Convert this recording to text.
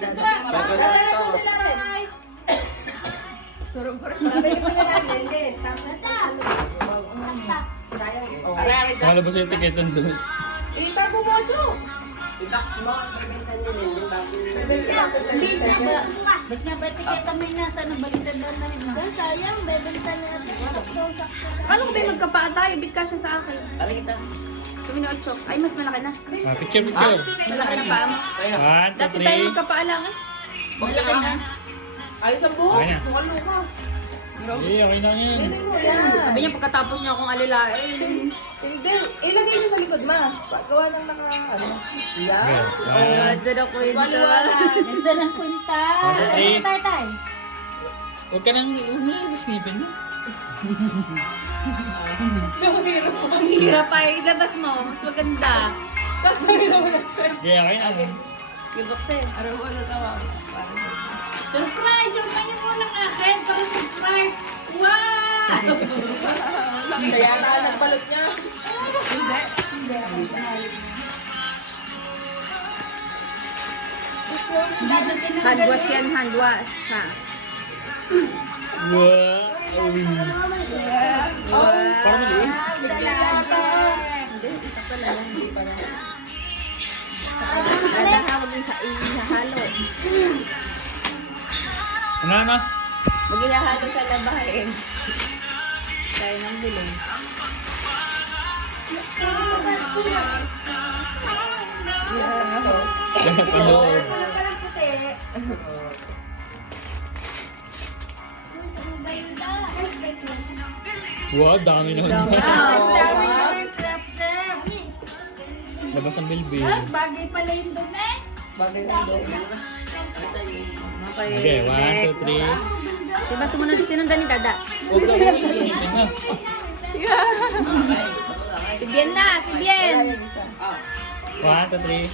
Surprise! Malabas yung tiketan doon. Itago mo, Jo. Ba't nga ba tiketa may nasa nabalitan doon na rin, ma? Sayang, bebenta natin. Akala ko ba yung magkapaan tayo? Bit ka siya sa akin. Sabi na 8. Ay, mas malaki na. Picture, picture. Malaki na paa mo. 1, 2, Dati tayo 3. magkapaan lang eh. Malaki na. Ayos ang buhok. Okay na. Mukha luka. Eh, okay lang yan. Sabi niya pagkatapos niya akong alilain. Hindi, ilagay niyo sa likod, ma. Gawa ng naka, ano. Okay. Ganda na kwento. Ganda ng kwenta. Okay. Saan tayo tayo? Huwag ka nang snipin mo. Ang hirap pa eh. Ilabas mo. Mas maganda. Okay, okay na. Ibuksin. Araw mo na tawa. Surprise! Yung kanya mo ng akin para surprise! Wow! Kaya na nagbalot niya. Hindi. Hand wash yan, hand wash. Ha? Wow. Parang maliit. Hindi, sakto na lang. Hindi pa rin. Ganda ka, huwag ihahalo. Ano, ano? Huwag ihahalo sa labahin. Tayo nang bilhin. Panood. Wow, dami naman. Labas ang bilbil. Bagay pala yun doon eh. Bagay na doon. Okay, Okay, 1, next. 2, 3. Diba sumunod, sinundan ni Dada? Huwag ka muna snipin ha. Si Bien na, si Bien! 1, 2, 3.